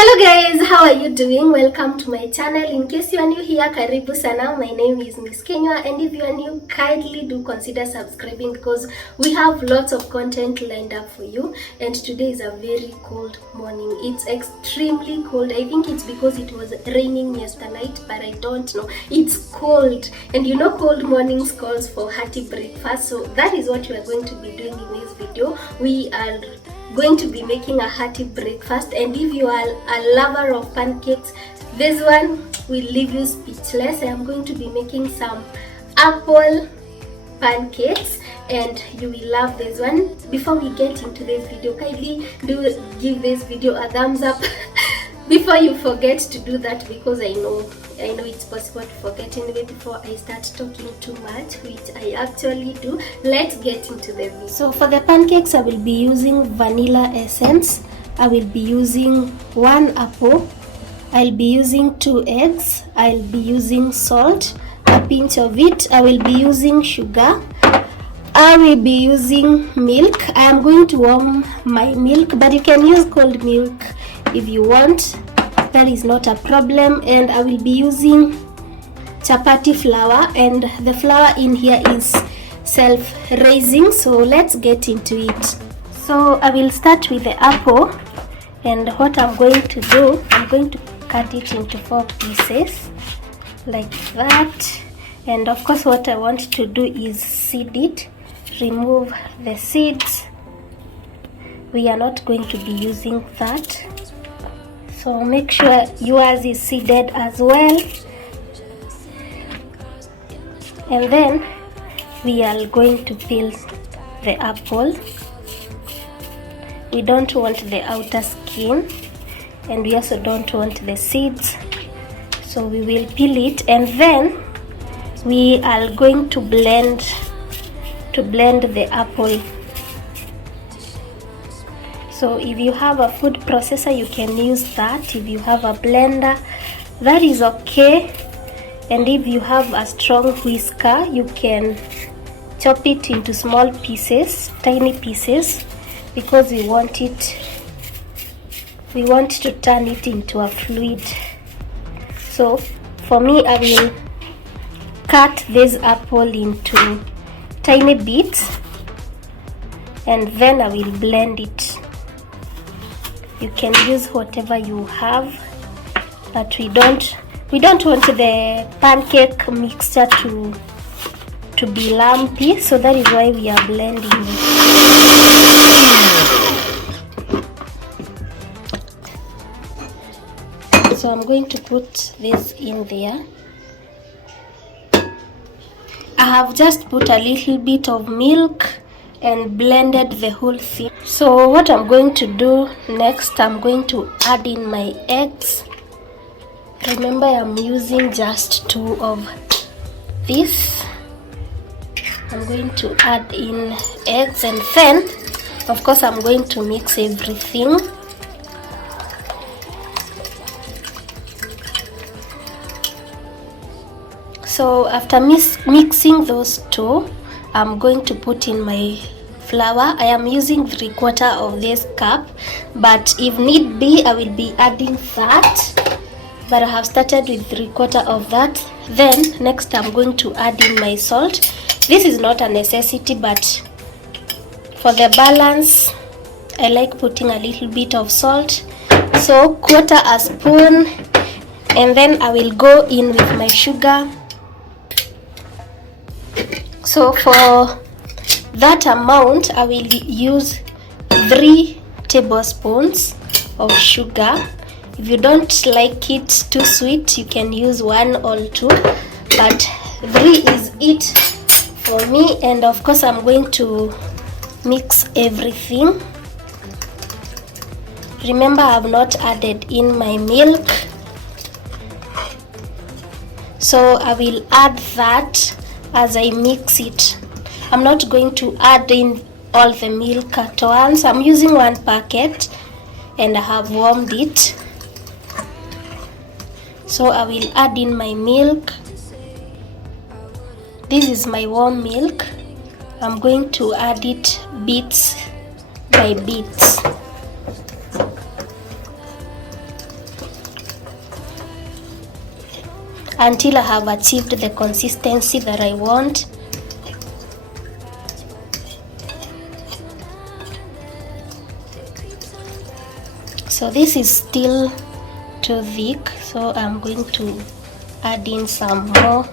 Hello guys, how are you doing? Welcome to my channel. In case you are new here, karibu sana. My name is Miss Kenya, and if you are new, kindly do consider subscribing because we have lots of content lined up for you. And today is a very cold morning. It's extremely cold. I think it's because it was raining yesterday night, but I don't know. It's cold, and you know cold mornings calls for hearty breakfast. So that is what we are going to be doing in this video. We are going to be making a hearty breakfast, and if you are a lover of pancakes, this one will leave you speechless. I am going to be making some apple pancakes and you will love this one. Before we get into this video, kindly do give this video a thumbs up before you forget to do that, because I know it's possible to forget anyway before I start talking too much, which I actually do. Let's get into the video. So for the pancakes, I will be using vanilla essence. I will be using 1 apple. I'll be using 2 eggs. I'll be using salt, a pinch of it. I will be using sugar. I will be using milk. I am going to warm my milk, but you can use cold milk if you want. That is not a problem. And I will be using chapati flour, and the flour in here is self-raising, so let's get into it. So I will start with the apple, and what I'm going to do, I'm going to cut it into 4 pieces like that. And of course what I want to do is seed it, remove the seeds. We are not going to be using that, so make sure yours is seeded as well. And then we are going to peel the apple. We don't want the outer skin, and we also don't want the seeds, so we will peel it, and then we are going to blend the apple. So if you have a food processor, you can use that. If you have a blender, that is okay. And if you have a strong whisker, you can chop it into small pieces, tiny pieces, because we want to turn it into a fluid. So for me, I will cut this apple into tiny bits, and then I will blend it. You can use whatever you have, but we don't want the pancake mixture to be lumpy, so that is why we are blending it. So I'm going to put this in there. I have just put a little bit of milk and blended the whole thing. So what I'm going to do next, I'm going to add in my eggs. Remember, I'm using just 2 of this. I'm going to add in eggs, and then of course I'm going to mix everything. So after mixing those 2, I'm going to put in my flour. I am using 3/4 of this cup, but if need be, I will be adding that. But I have started with 3/4 of that. Then next I'm going to add in my salt. This is not a necessity, but for the balance, I like putting a little bit of salt. So 1/4 spoon, and then I will go in with my sugar. So for that amount, I will use 3 tablespoons of sugar. If you don't like it too sweet, you can use 1 or 2, but 3 is it for me. And of course I'm going to mix everything. Remember, I have not added in my milk, so I will add that as I mix it. I'm not going to add in all the milk at once. I'm using 1 packet and I have warmed it. So I will add in my milk. This is my warm milk. I'm going to add it bits by bits. until I have achieved the consistency that I want. So this is still too thick, so I'm going to add in some more.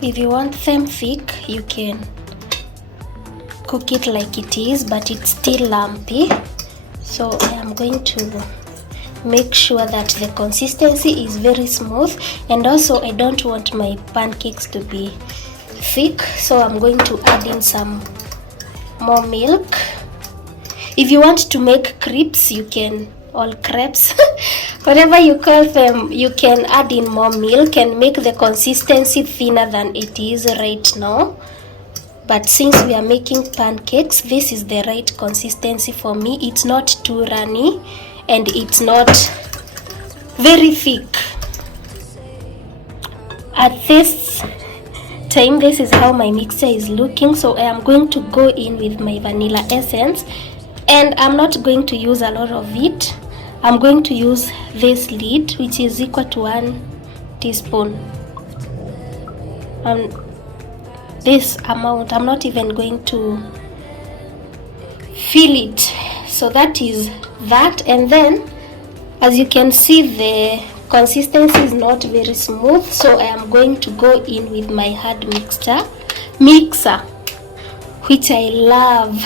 If you want them thick, you can cook it like it is, but it's still lumpy. So I am going to make sure that the consistency is very smooth, and also I don't want my pancakes to be thick, so I'm going to add in some more milk. If you want to make crepes, you can, or crepes whatever you call them, you can add in more milk and make the consistency thinner than it is right now. But since we are making pancakes, this is the right consistency for me. It's not too runny and it's not very thick. At this time, this is how my mixture is looking. So I am going to go in with my vanilla essence, and I'm not going to use a lot of it. I'm going to use this lid, which is equal to 1 teaspoon. This amount, I'm not even going to fill it. So that is that. And then, as you can see, the consistency is not very smooth, so I am going to go in with my hard mixer, which I love.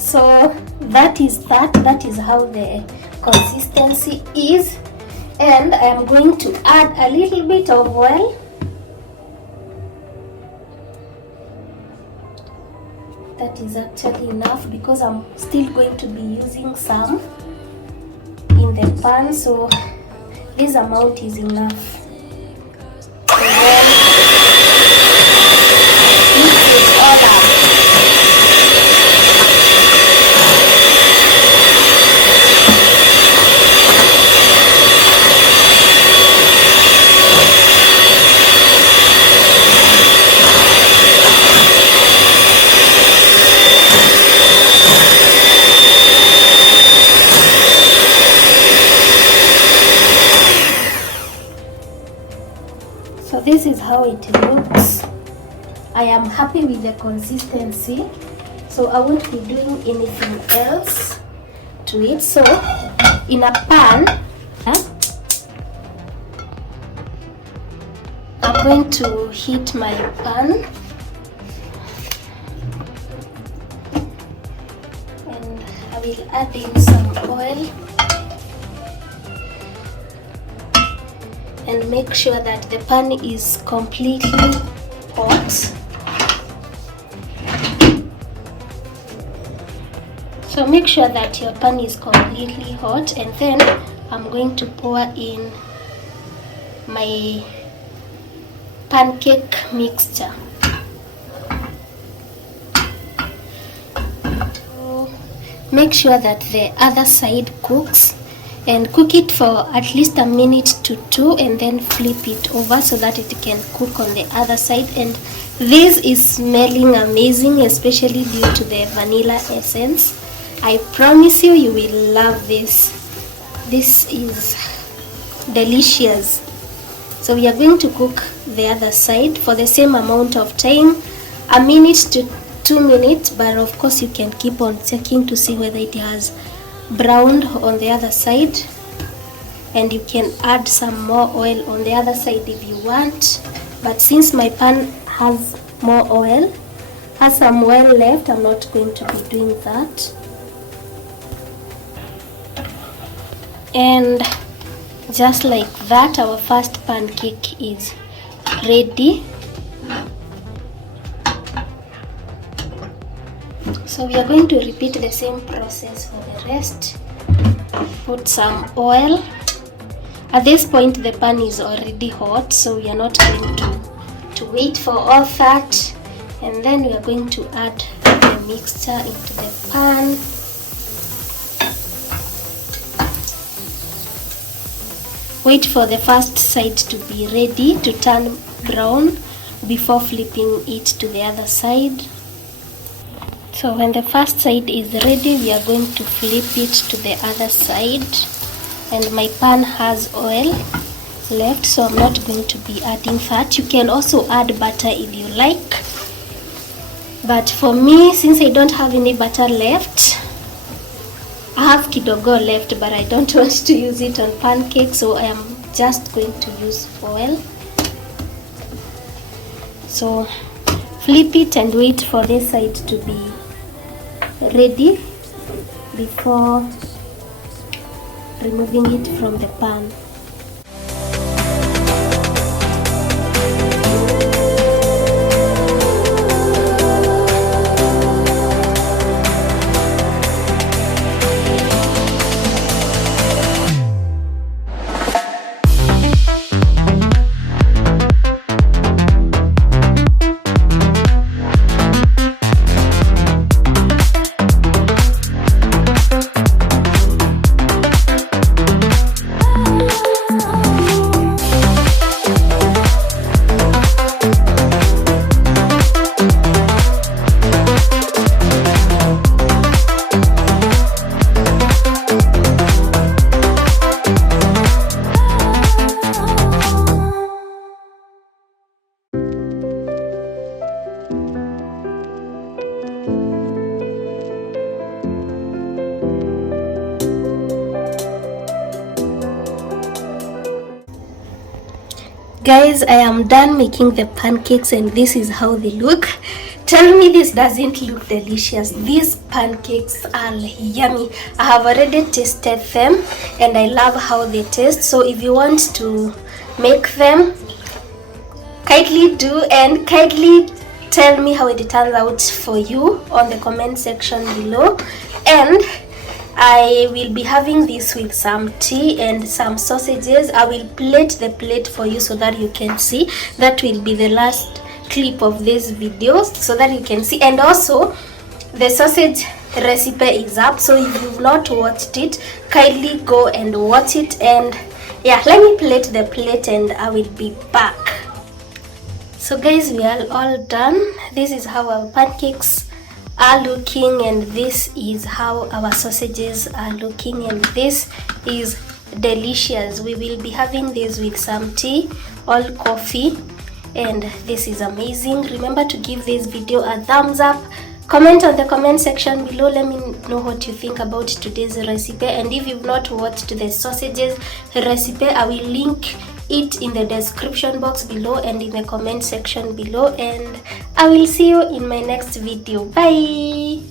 So that is how the consistency is, and I am going to add a little bit of oil. That is actually enough because I'm still going to be using some in the pan, so this amount is enough. And then mix it all up. So this is how it looks. I am happy with the consistency, so I won't be doing anything else to it. So in a pan, I'm going to heat my pan, and I will add in some oil and make sure that the pan is completely hot. So make sure that your pan is completely hot, and then I'm going to pour in my pancake mixture. So make sure that the other side cooks, and cook it for at least a minute to 2, and then flip it over so that it can cook on the other side. And this is smelling amazing, especially due to the vanilla essence. I promise you, you will love this. This is delicious. So we are going to cook the other side for the same amount of time, a minute to 2 minutes, but of course you can keep on checking to see whether it has browned on the other side, and you can add some more oil on the other side if you want. But since my pan has more oil, has some oil left, I'm not going to be doing that. And just like that, our first pancake is ready. So we are going to repeat the same process for the rest. Put some oil. At this point the pan is already hot, so we are not going to wait for all that. And then we are going to add the mixture into the pan. Wait for the first side to be ready to turn brown before flipping it to the other side. So when the first side is ready, we are going to flip it to the other side. And my pan has oil left, so I'm not going to be adding that. You can also add butter if you like, but for me, since I don't have any butter left, I have kidogo left, but I don't want to use it on pancakes, so I am just going to use oil. So flip it and wait for this side to be ready before removing it from the pan. Guys, I am done making the pancakes and this is how they look. Tell me this doesn't look delicious. These pancakes are yummy. I have already tasted them and I love how they taste. So if you want to make them, kindly do, and kindly tell me how it turns out for you on the comment section below. And I will be having this with some tea and some sausages. I will plate the plate for you so that you can see. That will be the last clip of this video so that you can see. And also the sausage recipe is up, so if you've not watched it, kindly go and watch it. And yeah, let me plate the plate and I will be back. So guys, we are all done. This is how our pancakes are looking, and this is how our sausages are looking, and this is delicious. We will be having this with some tea or coffee, and this is amazing. Remember to give this video a thumbs up. Comment on the comment section below. Let me know what you think about today's recipe, and if you've not watched the sausages recipe, I will link it in the description box below and in the comment section below, and I will see you in my next video. Bye.